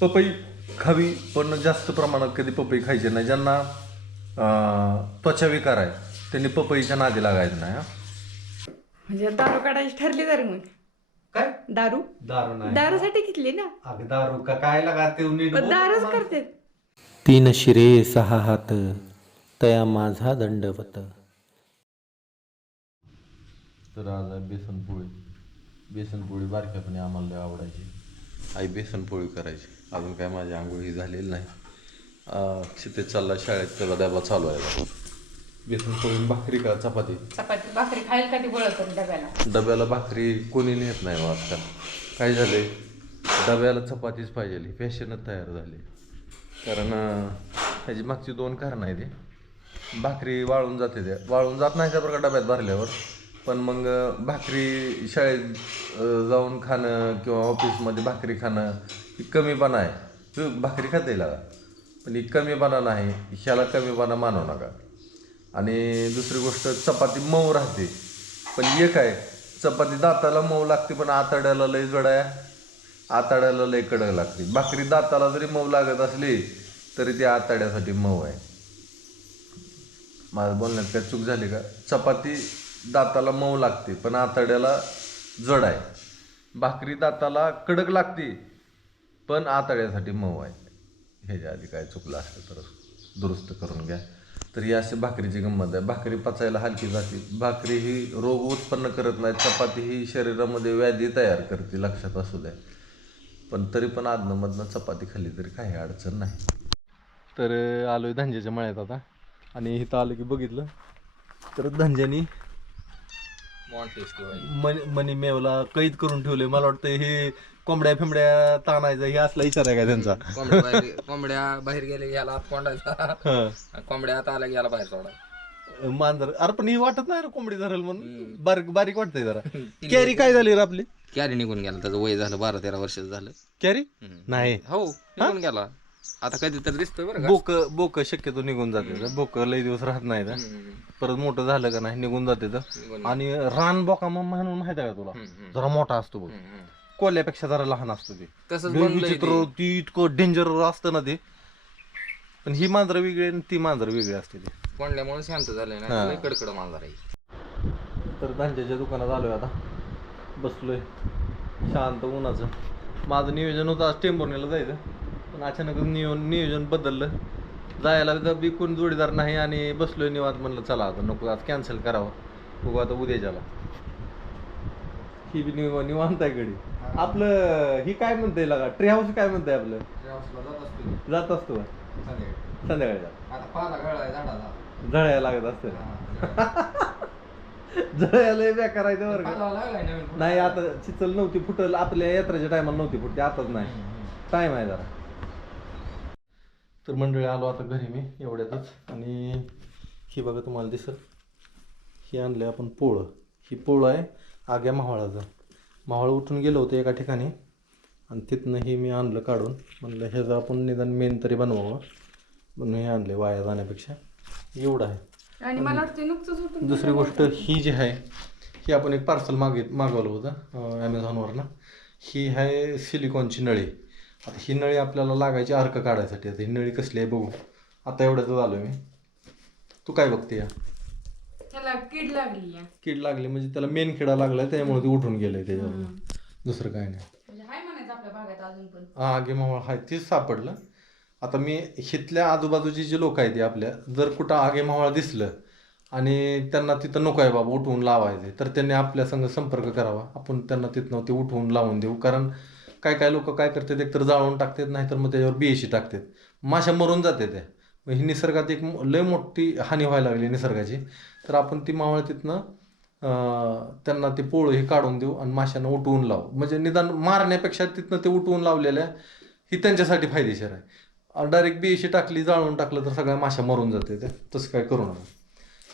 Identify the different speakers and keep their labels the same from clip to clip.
Speaker 1: पपई खावी पण जास्त प्रमाणात कधी पपई खायची नाही. ज्यांना अं, त्वचा विकार आहे त्यांनी पपईच्या नादी लागायचं नाही हा.
Speaker 2: म्हणजे दारू काढायची ठरली तर मग.
Speaker 1: काय?
Speaker 2: दारू?
Speaker 1: दारू नाही.
Speaker 2: दारूसाठी घेतली ना?
Speaker 1: अगं दारू का काय लागा ते नीट
Speaker 2: पण
Speaker 1: बोल
Speaker 2: दारूच. करते.
Speaker 3: तीन शिरे सहा हात तया माझा दंडवत.
Speaker 1: तर आज आहे बेसन पोळी बेसन पोळी बारक्यापणे आम्हाला लय आवडायची. आई बेसन पोळी करायची. अजून काय माझी आंघोळ ही झालेली नाही. क्षितेज चालला शाळेत त्याचा डबा चालू आहे बेसन पोळी भाकरी का चपाती?
Speaker 2: चपाती. भाकरी खायला का ती डब्याला?
Speaker 1: डब्याला भाकरी कोणी नेत नाही आजकाल काय झाले डब्याला चपातीच पाहिजे. ही फॅशनच तयार झाली. कारण ह्याची मागची दोन कारणं आहे ते भाकरी वाळून जाते त्या. वाळून जात नाही त्या प्रकार डब्यात भरल्यावर? पण मग भाकरी शाळेत जाऊन खाणं किंवा ऑफिसमध्ये भाकरी खाणं ही कमीपणा आहे. तू भाकरी खाता येईल का? पण ही कमीपणा नाही ह्याला कमीपणा मानू नका. आणि दुसरी गोष्ट चपाती मऊ राहते. पण एक आहे चपाती दाताला मऊ लागते पण आतड्याला लय जड आहे. आतड्याला लय कडक लागते. भाकरी दाताला जरी मऊ लागत असली तरी ती आतड्यासाठी मऊ आहे. माझं बोलण्यात काय चूक झाली का? चपाती दाताला मऊ लागते पण आतड्याला जड आहे. भाकरी दाताला कडक लागते पण आतड्यासाठी मऊ आहे. ह्याच्या आधी काय चुकलं असलं तर दुरुस्त करून घ्या. तर ही अशी भाकरीची गंमत आहे. भाकरी पचायला हलकी जाते. भाकरी ही रोग उत्पन्न करत नाही. चपाती ही शरीरामध्ये व्याधी तयार करते लक्षात असू द्या. पण तरी पण आदनमधनं चपाती खाल्ली तरी काही अडचण नाही. तर आलोय धंज्याच्या मळ्यात आता. आणि इथं आलं की बघितलं. तर धंज्यानी मनी मनी मेवला कैद करून ठेवले. मला वाटतं हे कोंबड्या फिंबड्या ताणायचं हे असला विचार आहे का त्यांचा?
Speaker 4: कोंबड्या बाहेर कोंबड्या बाहेर गेले याला आत कोंडायचा.
Speaker 1: हं.
Speaker 4: कोंबड्या आता आला की याला बाहेर सोडा.
Speaker 1: मांजर. अरे पण ही वाटत नाही रे कोंबडी धरेल म्हणून. बारीक बारीक वाटतंय जरा. कॅरी काय झाली रे आपली?
Speaker 4: कॅरी निघून गेला. त्याचं वय झालं बारा तेरा वर्षाचं झालं.
Speaker 1: कॅरी
Speaker 4: हम्म.
Speaker 1: नाही.
Speaker 4: हो निघून गेला. आता कधी तर दिसतोय बरं का.
Speaker 1: बोक बोक शक्यतो निघून जाते बोक लई दिवस राहत नाही
Speaker 4: हम्म.
Speaker 1: परत मोठं झालं का नाही निघून जाते तर. आणि रान बोका मग म्हणून माहिती आहे का तुला. जरा मोठा असतो बघ. कोल्यापेक्षा जरा लहान असतो ते. विचित्र
Speaker 4: ते.
Speaker 1: इतकं डेंजर असतं ना ते. पण ही मांजर वेगळी आणि ती मांजर वेगळी असते ती.
Speaker 4: कोंडल्यामुळे शांत झालंय. ना. लय कडकड मांजर आहे
Speaker 1: तर धांज्याच्या दुकानात आलोय आता. बसलोय. शांत उन्हाचं. माझं नियोजन होतं आज टेंबोर्नीला जायचं. पण अचानकच नियो नियोजन बदललं. जायला तर बी कोण जोडीदार नाही आणि बसलोय निवांत म्हणलं चला आता नको आज कॅन्सल करावं. बघू आता उद्याच्याला ही बी निव निवांत आहे गडी आपलं ही काय म्हणतंय लगा ट्री हाऊस काय म्हणतंय आपलं? जात असतो का? संध्याकाळच्या
Speaker 4: आता पाला गळाय झाडाला.
Speaker 1: जळायला लागत असतं जळायला बेकार आहे ते बरं का.
Speaker 4: पाला लागलाय नवीन. कुठं.
Speaker 1: नाही आता चिचल नव्हती फुटल आपल्या यात्रेच्या टायमाला नव्हती फुटते आताच नाही. टाइम आहे जरा. तर मंडळी आलो आता घरी मी एवढ्यातच. आणि ही बघा तुम्हाला दिसत. ही आणले आपण पोळं. ही पोळं आहे आग्या मावळाचं. मावळ उठून गेलो होतो एका ठिकाणी. आणि तिथनं ही मी आणलं काढून. म्हणलं ह्याचं आपण निदान मेन तरी बनवावं. म्हणून हे आणले वाया जाण्यापेक्षा. एवढं आहे.
Speaker 2: आणि मला वाटतं
Speaker 1: दुसरी गोष्ट ही जी आहे ही आपण एक पार्सल मागित मागवलं होतं ॲमेझॉनवरनं ही आहे सिलिकॉनची नळी. आता ही नळी आपल्याला लागायची अर्क काढायसाठी. आता ही नळी कसली आहे बघू. आता एवढ्याच आलो मी. तू काय बघते या?
Speaker 2: त्याला कीड लागली या
Speaker 1: कीड लागली म्हणजे त्याला मेन किडा लागलाय त्यामुळे ते उठून गेलंय त्याच्यावर. दुसरं काय नाही.
Speaker 2: म्हणजे हाय म्हणायचं आपल्या भागात अजून पण.
Speaker 1: हा आगे मावळ हाय तीच सापडलं. आता मी हिथल्या आजूबाजूची जी लोक आहेत ती आपल्या जर कुठं आगे मावळ दिसलं आणि त्यांना तिथं नको आहे बाबा उठवून लावायचे तर त्यांनी आपल्या संग संपर्क करावा. आपण त्यांना तिथनं ते उठवून लावून देऊ. कारण काय काय लोक काय करतात एकतर जाळून टाकतात नाहीतर मग त्याच्यावर बिएशी टाकतात. माशा मरून जाते त्या. मग ही निसर्गात एक लय मोठी हानी व्हायला लागली निसर्गाची. तर आपण ती मावळ तिथनं त्यांना ते पोळं हे काढून देऊ आणि माशांना उठवून लावू. म्हणजे निदान मारण्यापेक्षा तिथनं ते उठवून लावलेलं आहे ही त्यांच्यासाठी फायदेशीर आहे. डायरेक्ट बिएशी टाकली जाळून टाकलं तर सगळ्या माशा मरून जाते ते तसं काय करू नका.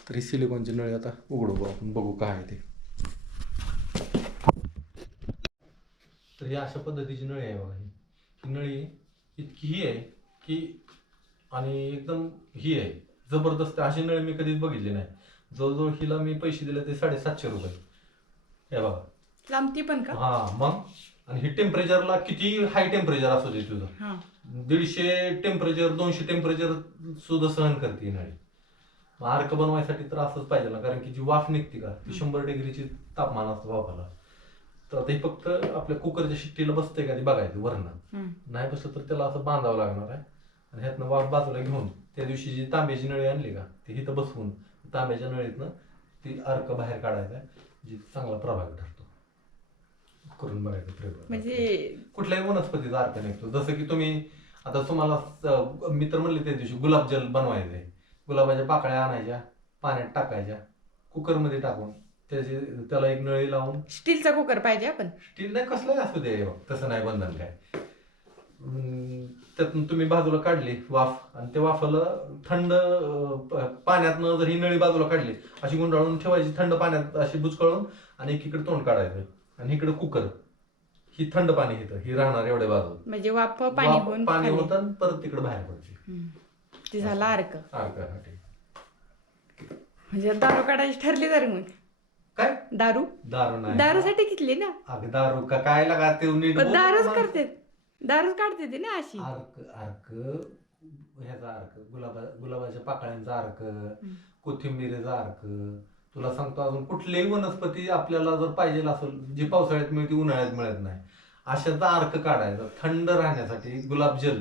Speaker 1: तर ही सिलिकॉनची नळी आता उघडू आपण बघू काय आहे ते. तर ही अशा पद्धतीची नळी आहे बघा ही. ही नळी इतकी ही आहे की आणि एकदम ही आहे. जबरदस्त अशी नळी मी कधीच बघितली नाही. जवळजवळ हिला मी पैसे दिले ते साडेसातशे रुपये. हे बघा.
Speaker 2: लांबती पण का?
Speaker 1: हा मग? आणि हे टेम्परेचरला किती हाय टेम्परेचर असू दे तुझं.
Speaker 2: हा.
Speaker 1: दीडशे टेम्परेचर दोनशे टेम्परेचर सुद्धा सहन करते ही नळी. मग अर्क बनवायसाठी तर असंच पाहिजे ना कारण की जी वाफ निघते का ती शंभर डिग्रीची तापमान असतं वाफाला. तर आता हे फक्त आपल्या कुकरच्या शिट्टीला बसतंय का ते बघायचं वरण. नाही बसलं तर त्याला असं बांधावं लागणार आहे. आणि ह्यातनं वाफ बाजूला घेऊन त्या दिवशी जी तांब्याची नळी आणली का ती इथं बसवून तांब्याच्या नळीतनं ती अर्क बाहेर काढायचा जी चांगला प्रभावी ठरतो. करून बघायचं प्रयोग.
Speaker 2: म्हणजे
Speaker 1: कुठल्याही वनस्पतीचा अर्क निघतो जसं की तुम्ही आता तुम्हाला स- मी तर म्हणले त्या दिवशी गुलाबजल बनवायचंय. गुलाबाच्या पाकळ्या आणायच्या पाण्यात टाकायच्या कुकरमध्ये टाकून त्याची त्याला एक नळी लावून.
Speaker 2: स्टीलचा कुकर पाहिजे आपण.
Speaker 1: स्टील नाही कसलंही असू दे तसं नाही बंधन काय. अं, त्यातून तुम्ही बाजूला काढली वाफ आणि त्या वाफाला थंड अं, प- पाण्यातनं जर ही नळी बाजूला काढली अशी गुंडाळून ठेवायची थंड पाण्यात अशी बुचकळून आणि एकीकडे तोंड काढायचं आणि इकडे कुकर. ही थंड पाणी घेतं ही राहणार एवढ्या बाजू
Speaker 2: म्हणजे वाफ पाणी होऊन
Speaker 1: पाणी
Speaker 2: खाली.
Speaker 1: होतं आणि परत तिकडे बाहेर पडते
Speaker 2: हम्म. ते झाला अर्क
Speaker 1: अर्कासाठी
Speaker 2: म्हणजे दारू काढायची ठरली तर मग.
Speaker 1: काय?
Speaker 2: दारू.
Speaker 1: दारू नाही.
Speaker 2: दारूसाठी घेतली ना.
Speaker 1: अगं दारू का? काय लागा ते नीट
Speaker 2: पण
Speaker 1: बोल
Speaker 2: दारूच. करते. दारूच काढते ती ना अशी.
Speaker 1: अर्क अर्क. ह्याचा अर्क गुलाबा गुलाबाच्या पाकळ्यांचा अर्क कोथिंबीरीचा अर्क. तुला सांगतो अजून कुठलीही वनस्पती आपल्याला जर पाहिजे असेल जी पावसाळ्यात मिळते उन्हाळ्यात मिळत नाही. अशाचा अर्क काढायचा थंड राहण्यासाठी गुलाबजल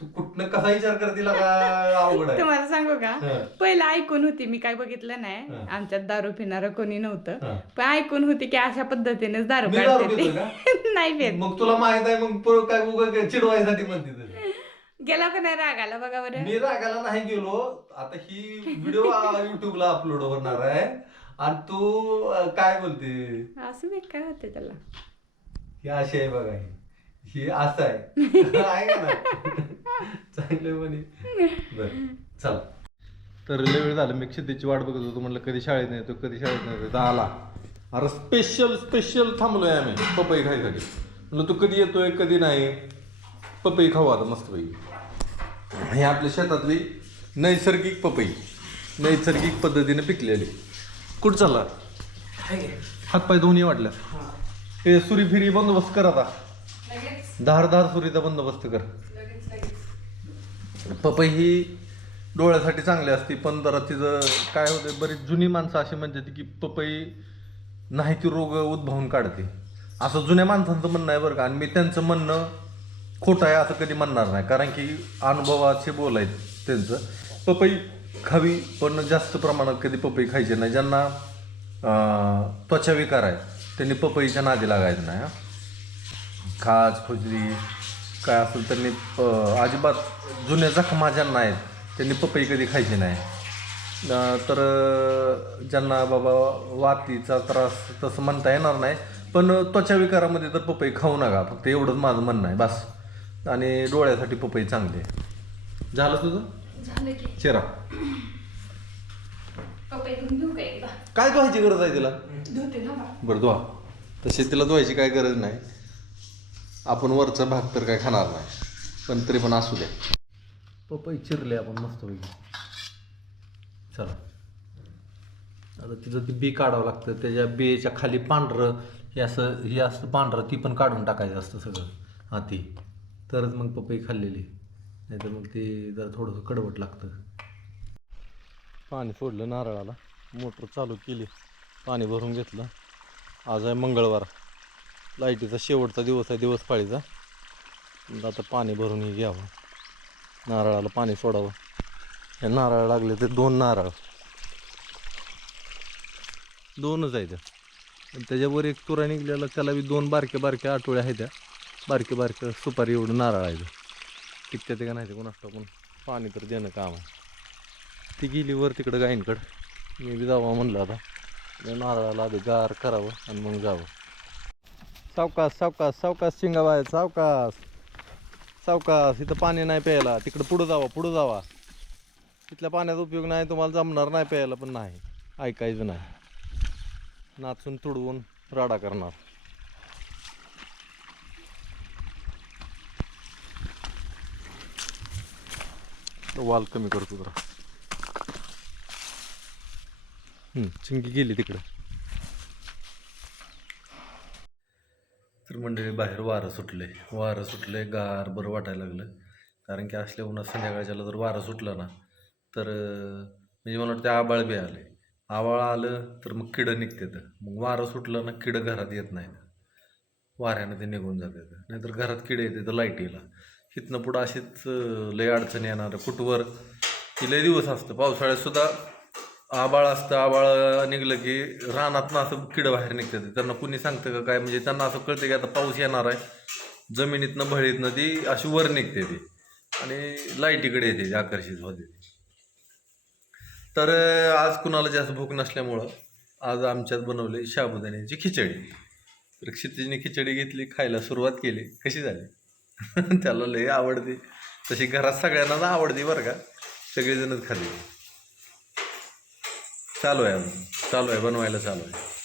Speaker 1: तू कुठनं कसा विचार करते अवघड आहे.
Speaker 2: तुम्हाला सांगू का?
Speaker 1: हं,
Speaker 2: पहिलं ऐकून होती मी काय बघितलं नाही.
Speaker 1: हं.
Speaker 2: आमच्यात दारू पिणारं कोणी नव्हतं. पण ऐकून होती की अशा पद्धतीनेच दारू
Speaker 1: मी दारू
Speaker 2: काढते
Speaker 1: पितोय
Speaker 2: ते. नाही पेत.
Speaker 1: मग तुला माहीत आहे मग काय उगा चिडवायसाठी म्हणते तुझं.
Speaker 2: गेला का नाही रागाला बघा बरं?
Speaker 1: मी रागाला नाही गेलो. आता ही व्हिडिओ युट्यूबला अपलोड होणार आहे. आणि तू अं, काय बोलते?
Speaker 2: असं दे काय होते त्याला?
Speaker 1: ही अशी आहे बघा ही. ही असं आहे. आहे का चांगलं म्हणे. बर चला. तर लय वेळ झालं मी क्षितिची वाट बघत होतो म्हणलं कधी शाळेत नाही तो कधी शाळेत नाही येतो. तर आला. अरे स्पेशल स्पेशल थांबलोय आम्ही पपई खायसाठी. म्हणलं तू कधी येतोय कधी नाही? पपई खाऊ आता मस्तपैकी. हे आपल्या शेतातली नैसर्गिक पपई नैसर्गिक पद्धतीने पिकलेली. कुठं चालला? हातपाय दोन्ही वाटल्या हे. सुरी फिरी बंदोबस्त कर आता. धार धार सुरीचा बंदोबस्त कर. पपई ही डोळ्यासाठी चांगली असते पण जरा तिचं काय होतं बरीच जुनी माणसं अशी म्हणतात की पपई नाही ती रोग उद्भवून काढते. असं जुन्या माणसांचं म्हणणं आहे बरं का आणि मी त्यांचं म्हणणं खोटं आहे असं कधी म्हणणार नाही कारण की अनुभवाचे बोल आहेत त्यांचं. पपई खावी पण जास्त प्रमाणात कधी पपई खायची नाही. ज्यांना त्वचा विकार आहे त्यांनी पपईच्या नादी लागायचं नाही खाज खुजली काय असेल त्यांनी प- अजिबात जुन्या जखमा ज्यांना आहेत त्यांनी पपई कधी खायची नाही. तर ज्यांना बाबा वातीचा त्रास तसं म्हणता येणार नाही पण त्वचा विकारामध्ये तर पपई खाऊ नका फक्त एवढंच माझं म्हणणं आहे बस. आणि डोळ्यासाठी पपई चांगली आहे. झालं तुझं? चेरा काय धुवायची गरज आहे तिला. बरं धुवा. तशी तिला धुवायची काय गरज नाही. आपण वरचा भाग तर काय खाणार नाही पण तरी पण असू द्या. पपई चिरले आपण मस्त चला. आता तिचं ते बी काढावं लागतं. त्याच्या बियेच्या खाली पांढरं हे असं हे असतं पांढरं ती पण काढून टाकायचं असतं सगळं. हां ती. तरच मग पपई खाल्लेली. नाहीतर मग ते जरा थोडंसं कडवट लागतं. पाणी सोडलं नारळाला. मोटर चालू केली. पाणी भरून घेतलं. आज आहे मंगळवार. लाईटीचा शेवटचा दिवस आहे दिवस पाळीचा आता पाणी भरून हे घ्यावं. नारळाला पाणी सोडावं. हे नारळ लागले ते दोन नारळ. दोनच आहेत. आणि त्याच्यावर एक तुरा निघलेला त्याला बी दोन बारक्या बारक्या आठवड्या आहेत. त्या बारके बारके सुपारी एवढं नारळ आहे टिकते ते का नाही ते कोणाष्ट पण पाणी तर देणं काम आहे. ती गेली वर तिकडं गाईंकडं मी बी जावं म्हणलं आता. नारळाला आधी गार करावं आणि मग जावं. सावकाश सावकाश सावकाश शिंगाबाय सावकाश. सावकाश इथं पाणी नाही प्यायला. तिकडं पुढं जावा पुढं जावा. तिथल्या पाण्याचा उपयोग नाही तुम्हाला जमणार नाही प्यायला पण नाही. ऐकायचं नाही. नाचून तुडवून राडा करणार. वाल कमी करतो जरा. चिंकी गेली तिकडं. तर मंडळी बाहेर वारं सुटले वारं सुटले गार बरं वाटायला लागलं. कारण की असल्या उन्हात संध्याकाळच्याला जर वारं सुटलं ना तर म्हणजे मला वाटतं आबाळ बी आले आबाळ आलं तर मग किडं निघते मग वारं सुटलं ना किडं घरात येत नाही वाऱ्यानं ते निघून जाते नाहीतर घरात किडे येते तर लाईटीला इथनं पुढं अशीच लय अडचण येणार. कुठवर? की लय दिवस असतं. पावसाळ्यात सुद्धा आबाळ असतं आबाळ निघलं की रानातनं असं किडं बाहेर निघतं त्यांना कुणी सांगतं का काय? म्हणजे त्यांना असं कळतं की आता पाऊस येणार आहे. जमिनीतनं भळीतनं ती अशी वर निघते ती. आणि लाईटीकडे येते आकर्षित होते तर आज कुणाला जास्त भूक नसल्यामुळं आज आमच्यात बनवले शाबुदाण्याची खिचडी. तर क्षितिजने खिचडी घेतली खायला सुरुवात केली. कशी झाली? त्याला लय आवडते. तशी घरात सगळ्यांनाच आवडते बरं का. सगळेजणच खाल्ली. चालू आहे अजून. चालू आहे बनवायला चालू आहे.